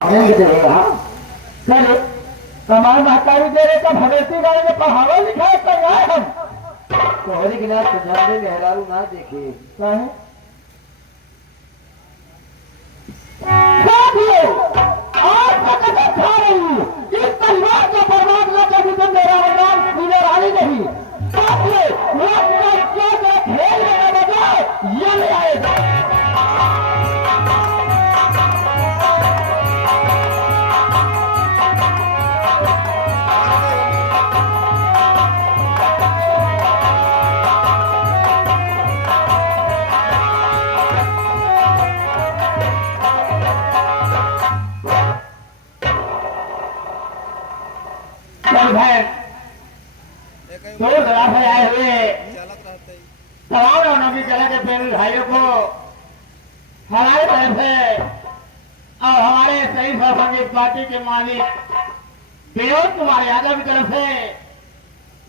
चलो कमाल महकारी दे रहे का भगवती गाड़ी में पढ़ावा लिखा है तैयार हम तोहरी के नाथ पंजाब में मेहरारू ना देखे काहे साथियों आज मैं कसम खा रही हूँ इस परिवार को बर्बाद न कर दूं मेरा वरदान मुझे रानी नहीं साथियों वो अपना क्या खेल में न बजाओ ये ले आएगा दूर दराज से आए हुए तमाम नदी जिले के प्रेमी भाइयों को हमारे तरफ से और हमारे सही संगीत पार्टी के मालिक विनोद कुमार यादव की तरफ से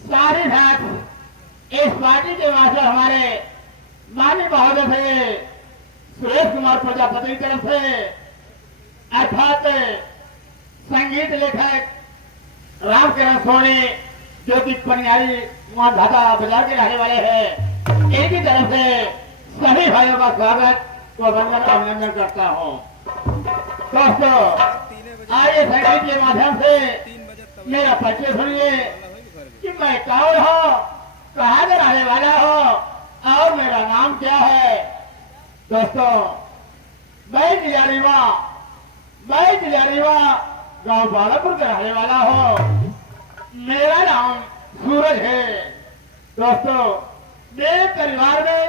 सारी साथ इस पार्टी के मास्टर हमारे माननीय महोदय से सुरेश कुमार प्रजापति की तरफ से अर्थात संगीत लेखक रामकिरण सोनी जो कि पनियारी धागा बाजार के रहने वाले हैं इनकी तरफ से सभी भाइयों का स्वागत व वंदन अभिनंदन करता हूँ। दोस्तों आइए संगीत के माध्यम से मेरा परिचय सुनिए कि मैं कौन हूँ, कहाँ से रहने वाला हूँ और मेरा नाम क्या है। दोस्तों मैं जिलारीवा गांव बालापुर का रहने वाला हूँ। मेरा नाम सूरज है। दोस्तों मेरे परिवार में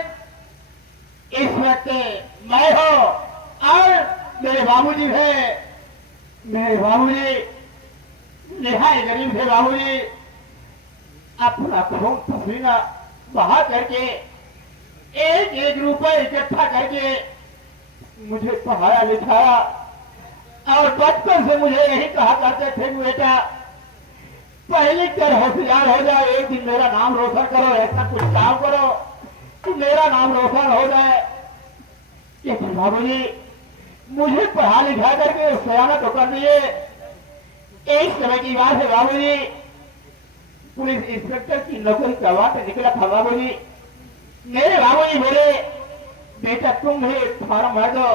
इस वक्त मैं हूँ और मेरे बाबूजी है। मेरे बाबूजी निहाय गरीब थे। बाबूजी अपना खून पसीना बहा करके एक एक रुपए इकट्ठा करके मुझे पढ़ाया लिखाया और बचपन से मुझे यही कहा करते थे बेटा पहले कर होशियार हो जाए, एक दिन मेरा नाम रोशन करो, ऐसा कुछ काम करो कि मेरा नाम रोशन हो जाए। लेकिन बाबूजी मुझे पढ़ा लिखा करके सयाना तो कर दिए। एक समय की बात है बाबूजी, पुलिस इंस्पेक्टर की नौकरी करवा के निकला था बाबूजी। मेरे बाबूजी बोले बेटा तुम भी फॉर्म भर दो,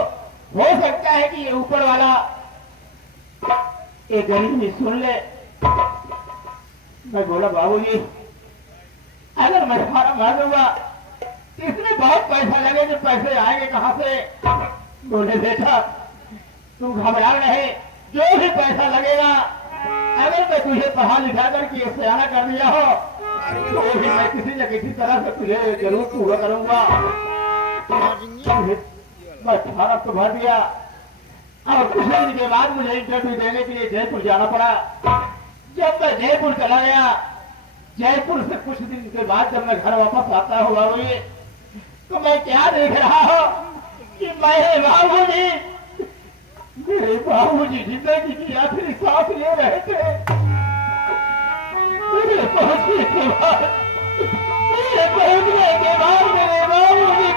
हो सकता है कि ये ऊपर वाला एक गरीब ने सुन ले। मैं बोला बाबूजी अगर मैं फॉर्म भर दूंगा इसमें बहुत पैसा लगेगा, पैसे आएंगे कहां से। बोले बेटा तू घबरा नहीं, जो भी पैसा लगेगा अगर मैं तुझे पढ़ा लिखा करके सयाना कर दिया हो तो भी मैं किसी न किसी तरह से तुझे जरूर पूरा करूंगा। मैं फॉर्म तो भर दिया और कुछ दिन के बाद मुझे इंटरव्यू देने के लिए जयपुर जाना पड़ा। जब मैं जयपुर चला गया, जयपुर से कुछ दिन के बाद जब मैं घर वापस आता हूँ बाबूजी तो मैं क्या देख रहा हूँ कि मेरे बाबूजी जिंदगी की आखिरी सांस ले रहे थे। मेरे पहुंचने के बाद मेरे बाबूजी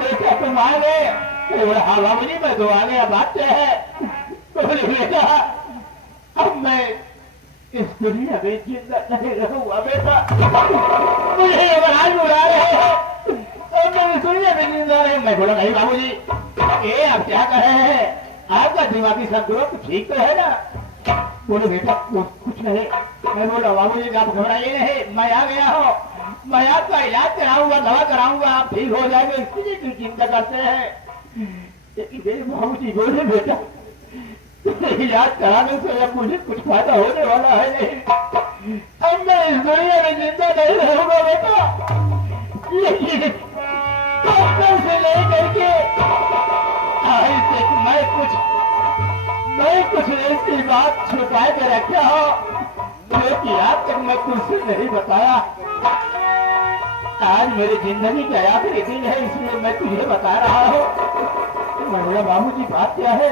बेटा तुम आ गए। हाँ बाबूजी मैं तो आ गया, बात क्या है। बोले बेटा अब मैं इस दुनिया में जिंदा नहीं रहूंगा बेटा, मुझे आज उड़ा रहे हो और मैं इस दुनिया में जिंदा नहीं। मैं बोला नहीं बाबूजी ये आप क्या कह रहे हैं, आपका दिमागी संतुलन ठीक तो है ना। बोले बेटा कुछ नहीं। मैं बोला बाबूजी आप घबराइए नहीं, मैं आ गया हूँ, मैं आपका इलाज कराऊंगा, दवा कराऊंगा, आप ठीक हो जाएंगे, इसकी क्यों चिंता करते हैं। लेकिन बाबूजी बोले बेटा इलाज कराने से अब मुझे कुछ फायदा होने वाला है नहीं, अब मैं इस दुनिया में जिंदा नहीं रहूंगा बेटा। लेकिन डॉक्टर से लेकर के आज तक मैं कुछ ऐसी बात छुपा के रखा हो जो कि आज तक मैं तुझसे नहीं बताया। आज मेरी जिंदगी का आखिरी दिन है, इसलिए मैं तुझे बता रहा हूँ। बोला बाबूजी बात क्या है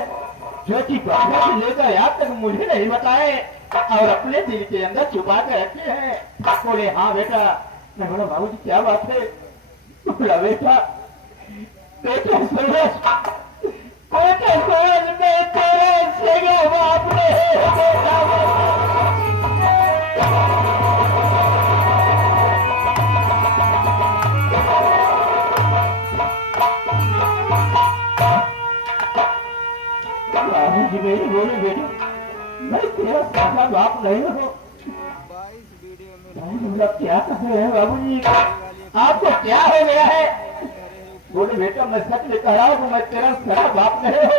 जो कि बचपन से लेकर आज तक मुझे नहीं बताए और अपने दिल के अंदर छुपा के रखे हैं। बोले हाँ बेटा। मैं बोला बाबूजी क्या बात है। बोला बेटा बेटे सूरज, बेटे सूरज, मैं तेरे सगे बाप नहीं बेटा। बाबूजी मेरी बोली बेटी, मैं तेरा सगा बाप नहीं हूँ। क्या कर रहे हैं बाबूजी, आपको क्या हो गया है? बोले बेटा मैं सच में कह रहा हूँ, मैं तेरा सगा बाप नहीं हूँ।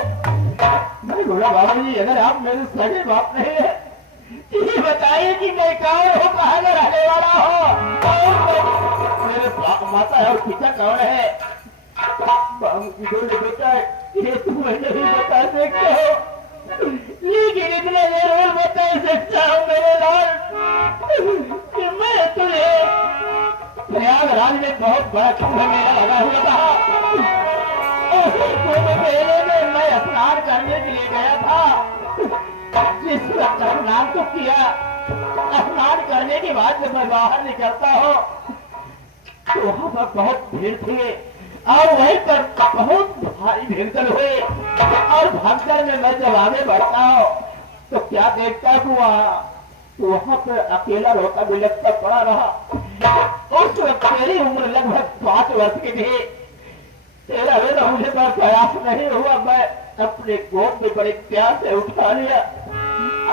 मैं बोला बाबूजी अगर आप मेरे सगे बाप नहीं है तो ये बताइए कि मैं कौन हूँ, कहाँ का रहने वाला हूँ, मेरे माता और पिता कौन है? बाबूजी बोले बेटा ये तुम मुझे नहीं बता सकते हो, लेकिन इतना जरूर बता सकता हूँ मेरे लाल कि मैं तुझे प्रयागराज में बहुत बड़ा कुंभ मेला लगा हुआ था, उसी कुंभ मेले में मैं स्नान करने के लिए गया था। जिस वक्त स्नान तो किया, स्नान करने के बाद जब मैं बाहर निकलता हूँ तो वहां पर बहुत भीड़ थी और वहीं पर बहुत भारी भीड़ हुए और भगदड़ में मैं जब आगे बढ़ता हूँ तो क्या देखता हूँ वहां पर अकेला रोता बिलखता पड़ा रहा। उस वक्त मेरी उम्र लगभग 5 वर्ष की थी। तेरा वेला मुझे पर प्रयास नहीं हुआ, मैं अपने गोद में बड़े प्यार से उठा लिया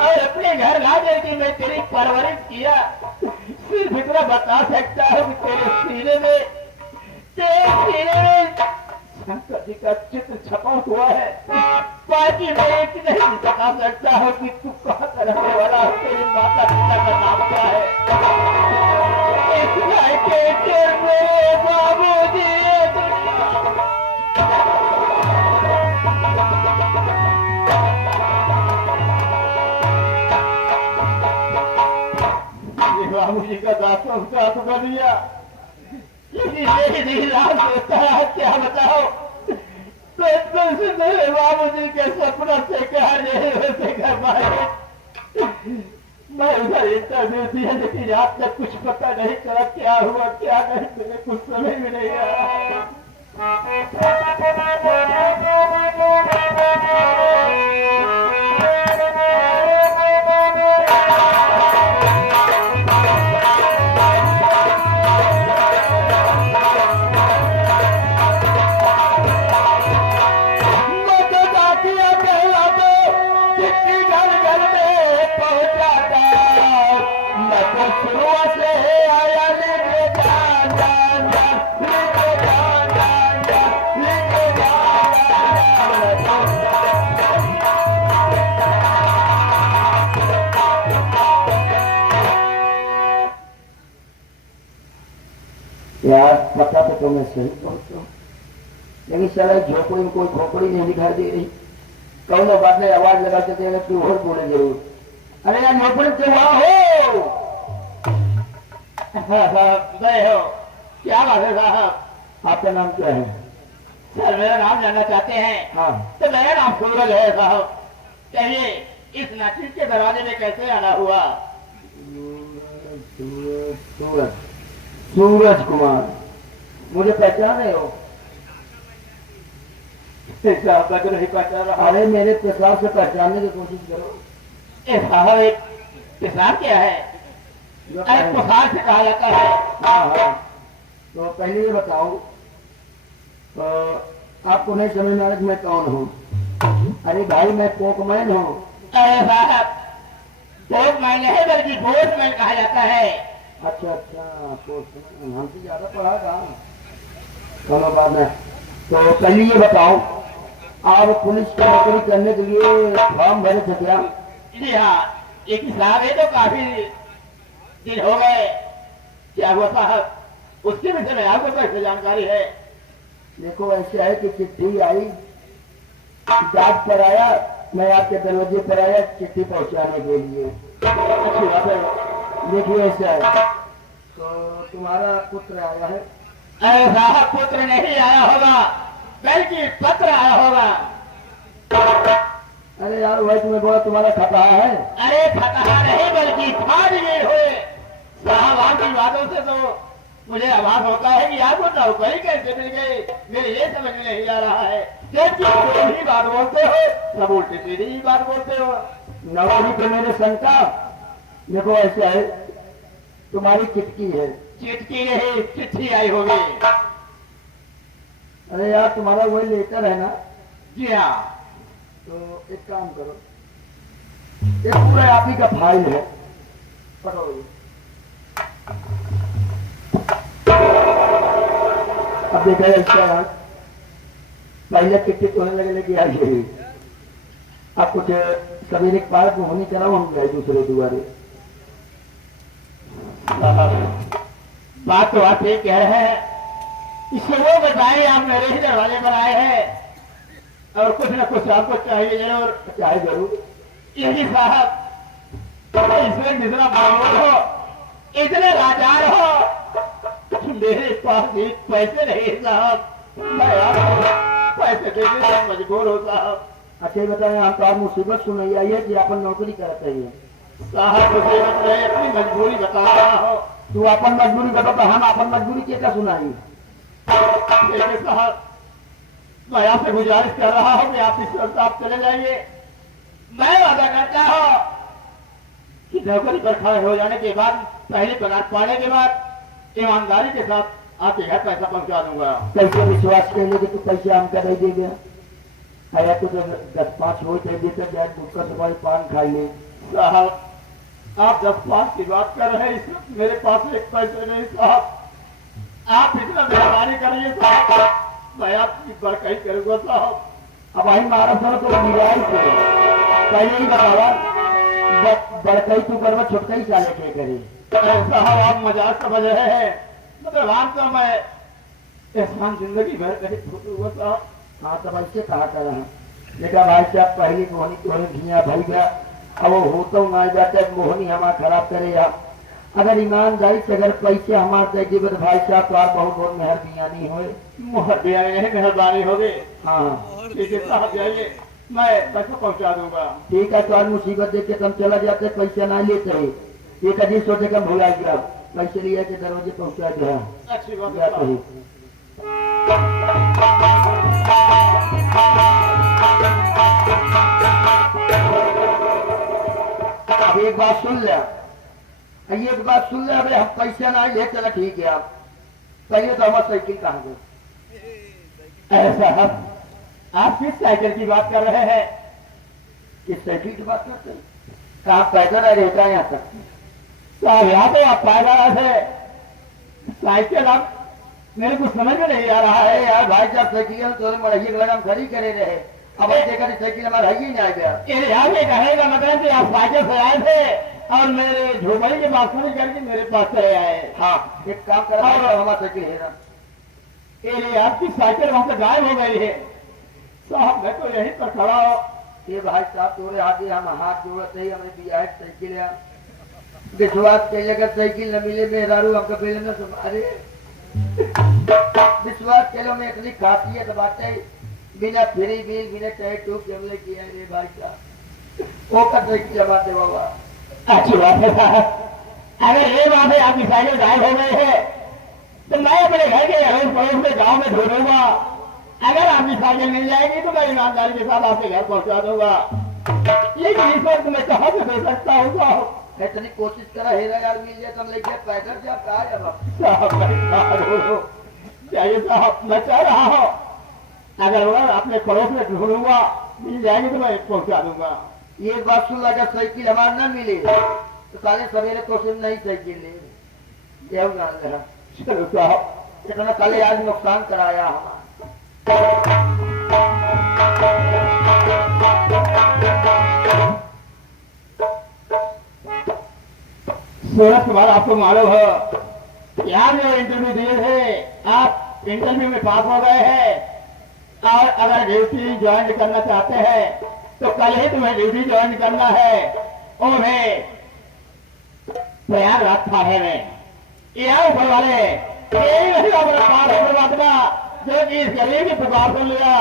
और अपने घर ला जाकर मैं तेरी परवरिश किया। सिर्फ इतना बता सकता हूँ कि तेरे सीने में शंकर जी का चित्र छपा हुआ है, बाकी मैं एक नहीं बता सकता हूँ कि तू कहाँ का रहने वाला है, तेरे माता पिता का नाम क्या है। इतना के मेरे बाबूजी बाबूजी का दासों का तो कर दिया, लेकिन रात होता है क्या बताओ, बचपन से मेरे बाबूजी के सपना से कहा नहीं वैसे कर पाए। मैं उधर इंटरव्यू दिया लेकिन आज तक कुछ पता नहीं चला क्या हुआ क्या नहीं, मुझे कुछ समझ में नहीं आया। यार पता तो तुम्हें सही पहुंचो, लेकिन साला झोपड़ी में कोई खोपड़ी नहीं दिखाई दे रही। कौन बात नहीं आवाज लगा के तू और बोले जरूर। अरे यार झोपड़ी से वहां हो। गए हो, क्या बात है साहब? आपका नाम क्या है? सर मेरा नाम जानना चाहते हैं? हाँ तो मेरा नाम सूरज है साहब। कहिए इस नाचिस के दरवाजे में कैसे आना हुआ? सूरज सूरज कुमार, मुझे पहचाने हो? साहब लग नहीं पहचान रहा। अरे मेरे प्रसाद से पहचानने की कोशिश करो। साहब एक प्रसाद क्या है? प्रसाद से कहा जाता है। हाँ तो पहले ये बताओ, आपको नहीं समझ में आ रहा कि मैं कौन हूँ? अरे भाई मैं पोकमैन हूँ। अरे साहब पोकमैन है बल्कि पोस्टमैन कहा जाता है। अच्छा अच्छा, पोस्टमैन हमसे ज्यादा पढ़ा कहाँ? दोनों बात है। तो पहले ये बताओ, आप पुलिस की नौकरी करने के लिए फॉर्म भरे थे क्या? जी हाँ, एक साहब है तो काफी दिन हो गए। क्या हुआ साहब? उसके विषय में आपको कैसे जानकारी है? देखो ऐसे है कि चिट्ठी आई, डाक पर आया, मैं आपके दरवाजे पर आया चिट्ठी पहुंचाने के लिए। अच्छी बात है। देखिए ऐसा है, तो तुम्हारा पुत्र आया है? अरे साहब पुत्र नहीं आया होगा, बल्कि पत्र आया होगा। अरे यार वही तुम्हें बोला तुम्हारा खता है। अरे खतरा नहीं बल्कि फाड़ गए हुए साहब। आपकी बातों से तो मुझे आभास होता है कि आपको नौकरी कैसे मिल गई, मेरे ये समझ में नहीं आ रहा है। जबकि जो भी बात बोलते हो सब उल्टी सीधी ही बात बोलते हो। नौकरी पे मेरे शंका, देखो ऐसा है, तुम्हारी चिटकी है। चिट्ठी नहीं चिट्ठी आई होगी। अरे यार तुम्हारा वही लेटर है ना, जी हाँ। तो एक काम करो, ये पूरा आप ही का फाइल है, पढ़ो ये। अब देखा ऐसा पहले चिट्ठी तोड़ने लगे लेके आइए, अब कुछ सवेरे पार्क में होनी कराओ, हम गए दूसरे दुआरे। बात तो आप ये कह रहे हैं, इसे वो बताए आप मेरे ही दरवाजे पर आए हैं और कुछ न कुछ आपको चाहिए जरूर। चाहे जरूर यही साहब इसमें जितना मामूल हो, इतने लाचार हो, मेरे पास भी पैसे नहीं साहब, मैं आपको पैसे देने से मजबूर हो साहब। अच्छा ये बताएं, आप तो मुसीबत सुनाई आई है कि अपन नौकरी करते हैं? साहब मुझे मैं अपनी मजबूरी बता रहा हूँ। तू अपन मजबूरी बता, तो हम अपन मजबूरी क्या सुनाई? देखिए साहब, मैं आपसे गुजारिश कर रहा हूँ कि आप इस वक्त आप चले जाइए। मैं वादा करता हूँ कि नौकरी पर खड़े हो जाने के बाद, पहली पगार पाने के बाद ईमानदारी के साथ आपके घर पैसा पहुंचा दूंगा। कैसे विश्वास कर ले कि तू पैसे हमका दे देगा? आया तो 10-5 हो देते जाए, गुटका सुपारी पान खा ले। साहब आप 10-5 की बात कर रहे हैं, इस वक्त मेरे पास एक पैसे नहीं साहब। आप इतना मेहरबानी करिए साहब, मैं आपकी बरकई करूंगा साहब। अब आई मारा सर तो गिराई से पहले ही बतावा, बड़कई तू करवा छुटका ही चाले के करे। साहब आप मजाक समझ रहे हैं, मतलब आप तो मैं एहसान जिंदगी भर कहीं छूटूंगा साहब। हाँ तब ऐसे कहा कर रहा, देखा भाई साहब पहली मोहनी तोहरे घिया भाई गया, अब वो होता ना जाता मोहनी हमारा खराब करे। या अगर ईमानदारी से अगर पैसे हमारे दे तो भाई साहब तो आप बहुत बहुत मेहरबानी हो। मेहरबानी होगी। हाँ ठीक है साहब जाइए, मैं पैसा पहुंचा दूंगा। ठीक है, तो आज मुसीबत देख के तुम चला जाते, पैसे ना लेते रहे, ये कभी सोचे कम भुला गया, पैसे लिया के दरवाजे पहुंचा दिया। अच्छी बात है साहब। अब एक बात सुन ले, एक बात सुन ले, अबे हम पैसे ना ले चला ठीक है। आप पहले तो हमारा साइकिल कहाँ गए? ऐसा आप किस साइकिल की बात कर रहे हैं? किस साइकिल की बात करते हैं? कहाँ पैदल रहता है यहाँ तक? साहब यहाँ तो आप पैदल से साइकिल, आप मेरे को समझ में नहीं आ रहा है। यार भाई साहब साइकिल तो मढ़ाइए लगा हम खड़ी करे रहे, अब देखा साइकिल हमारा है ही नहीं आ गया। यहाँ पे कहने का मतलब कि आप साइकिल से आए थे और मेरे झोपड़ी के पास खड़ी करके मेरे पास चले आए। हाँ एक काम करा, हमारा साइकिल है ना, ये आपकी साइकिल वहां से गायब हो गई है साहब। मैं तो यहीं पर खड़ा हूँ। ये भाई साहब तोरे आगे हम हाथ जोड़ते ही हमें दिया है साइकिल, विश्वास के लेकर साइकिल न मिले मेहरारू हमका पहले न सुमारे, विश्वास के लो में इतनी खासियत बातें, बिना फ्री बिल बिना चाहे टूक जमले किया रे भाई साहब, वो कर साइकिल जमाते बाबा। अच्छी बात है साहब, अगर ये बात है आपकी साइकिल गायब हो गई है तो मैं अपने घर के अड़ोस पड़ोस में गाँव में ढूंढूंगा। अगर आपकी साइकिल मिल जाएगी तो मैं ईमानदारी के साथ आपके घर पहुंचा दूंगा। ये इस वक्त मैं कहाँ से दे सकता हूँ साहब? इतनी कोशिश करा हेरा यार मिल जाए तुम लेके पैदल जा कहा चाहिए साहब, मैं कह रहा हूँ अगर वह अपने पड़ोस में ढूंढूंगा मिल जाएगी तो मैं पहुंचा दूंगा। ये बात सुन लगा, साइकिल हमारा न मिले तो काले सवेरे कोशिश नहीं साइकिल ले, चलो साहब, इतना काले आज नुकसान कराया हमारा। सूरज कुमार आपको मालूम हो यहाँ जो इंटरव्यू दिए थे आप इंटरव्यू में पास हो गए हैं और अगर ड्यूटी ज्वाइन करना चाहते हैं तो कल ही तुम्हें ड्यूटी ज्वाइन करना है। उन्हें प्रयागराज थाने में यह ऊपर वाले परमात्मा जो कि इस गरीब की पुकार सुन लिया।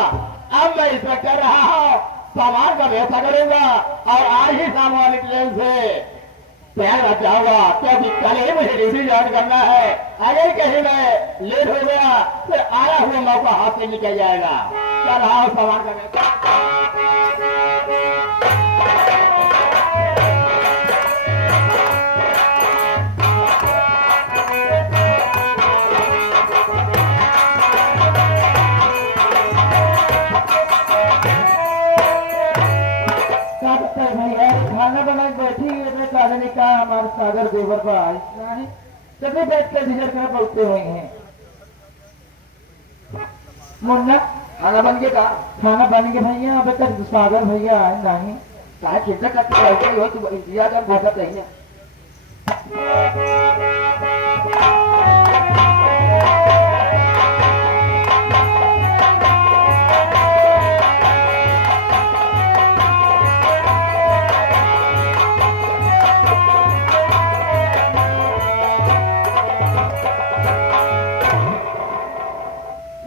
अब मैं इसमें कर रहा हूँ सामान का व्यवस्था करूंगा और आज ही शाम वाली ट्रेन से तैयार रह जाऊंगा तो अभी कल ही मुझे ड्यूटी ज्वाइन करना है। अगर कहीं मैं लेट हो गया फिर आया हुआ मौका हाथ से निकल जाएगा। चल आओ सामान करने। खाना बना के बैठी अपने काले का हमारे सागर देवर पर आए सभी बैठ कर डिनर कर बोलते हुए हैं। मुन्ना खाना बन गया का? खाना बन गया भैया, अभी तक सागर भैया आए नहीं। काहे चिंता करते रहते हो? तू इंतजार कर बैठा चाहिए।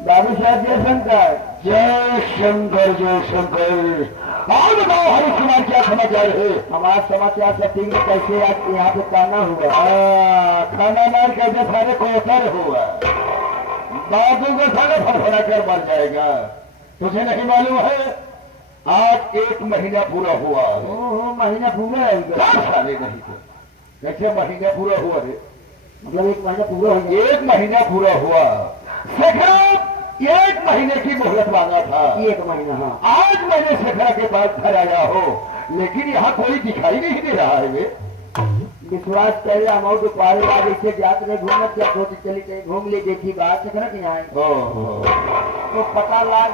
बाबू साहब जय शंकर। जय शंकर जय शंकर। और बताओ हरी कुमार क्या समाचार है? हमारा समाचार सब ठीक है। कैसे आज यहाँ पे खाना हुआ? खाना मार कैसे सारे को असर हुआ, बाबू को सारे फड़फड़ा कर मर जाएगा। तुझे नहीं मालूम है आज 1 महीना पूरा हुआ। ओहो महीना पूरा है? साले नहीं थे कैसे महीना पूरा हुआ है? मतलब 1 महीना पूरा हो गया? 1 महीना पूरा हुआ। शेखर 1 महीने की मोहलत मांगा था। 1 महीना? हाँ। आज मैंने शेखर के पास घर आया हो, लेकिन यहाँ कोई दिखाई नहीं दे रहा है। वे विश्वास कर रहा हूँ तो पारे बाद इसे जात में घूमना क्या सोच चली कहीं घूम ले देखी बात से करना यहाँ तो पता लाग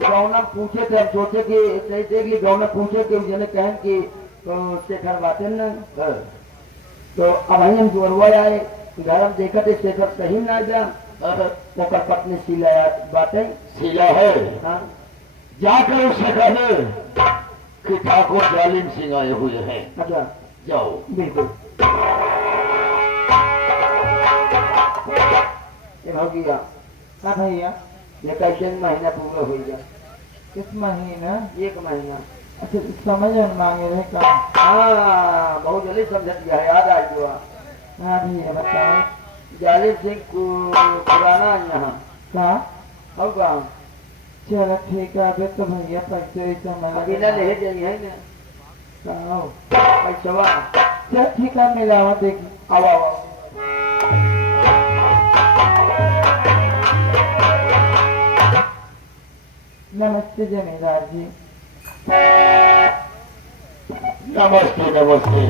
गौनम पूछे थे। हम सोचे कि नहीं देख ली गौनम पूछे कि जने कहन कि तो शेखर बातें न तो अब हम जोरवा आए घर हम देखा थे शेखर कहीं ना जा ओकर पत्नी शीला बातें शीला है। हाँ जाकर उससे कहने कि ठाकुर जालिम सिंह आए हुए हैं। अच्छा जाओ। बिल्कुल। ये हो गया। हाँ भैया ये कैसे महीना पूरा हो गया? किस महीना? 1 महीना। अच्छा समझ मांगे रहे का? हाँ बहुत जल्दी समझ गया, याद आ गया। हाँ भैया बताओ। जालिम सिंह को पुराना यहाँ कहा होगा। चलो ठीक है। अभी तो भैया पैसे ही अभी ना ले जाइए है ना पैसा। चल ठीक है मिलावा देखी। आओ आओ। नमस्ते जमींदार जी। नमस्ते नमस्ते।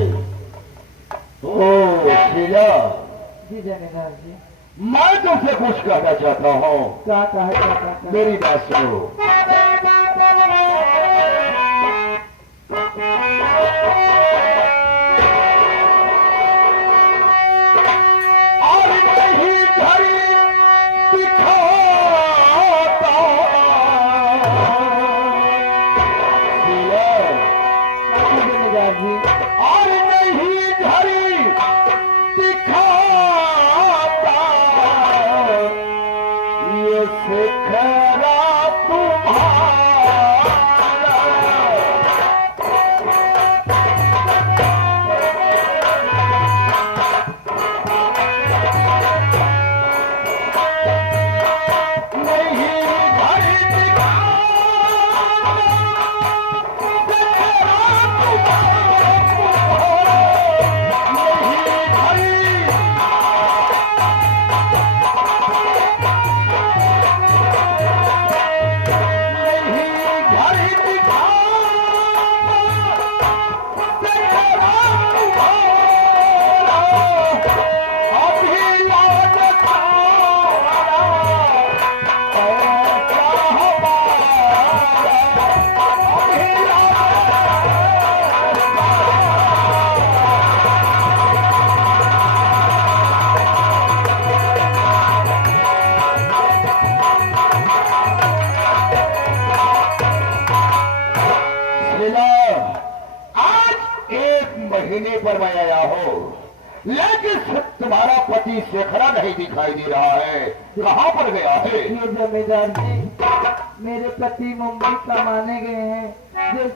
ओ शीला, जी जमींदार जी। मैं तुमसे कुछ कहना चाहता हूँ। क्या कहा? मेरी बात सुनो। और नहीं धरी दिखाता शीला, जमींदार जी। और नहीं धरी दिखाता ये शेखरा तुम्हारा। आज 1 महीने पर मैं आया हूँ, लेकिन तुम्हारा पति शेखरा नहीं दिखाई दे रहा है। कहाँ पर गया है? ये जमींदार जी मेरे पति मुंबई कमाने गए हैं।